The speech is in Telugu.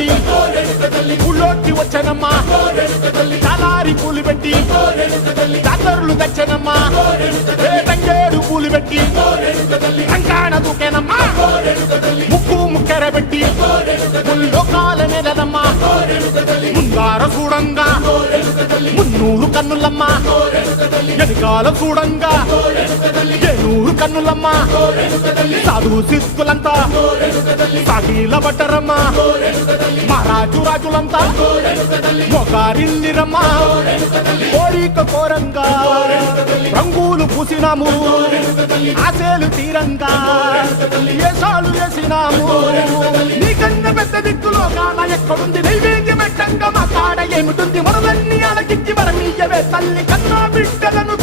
పెట్టి ఊళ్ళోకి వచ్చానమ్మా చాలారి పూలు పెట్టి జాతరులు తెచ్చానమ్మా తంగేడు పూలు పెట్టి రంగాణ దూకేనమ్మా ముక్కు ముక్కెర పెట్టి ముల్లోకాల మీదనమ్మా ముందార చూడంగా మున్నూరు కన్నులమ్మ ఎనకాల చూడంగా ఏనూరు కన్నులమ్మ సాధు సిద్ధులంతా సాగిల బట్టరమ్మ మహారాజు రాజులంతా మొగారిల్లిరమ్మ కోరిక కోరంగా రంగులు పూసినాము ఆశలు తీరంగా ఏసాలు వేసినాము నీకన్నా పెద్ద దిక్కులో కాన ఎక్కడుంది నైవేద్యం పెట్టంగా మా కాడ ఏమిటుంది మనలన్నీ అలకిచ్చి వరమీయవే తల్లి కన్నా బిడ్డలను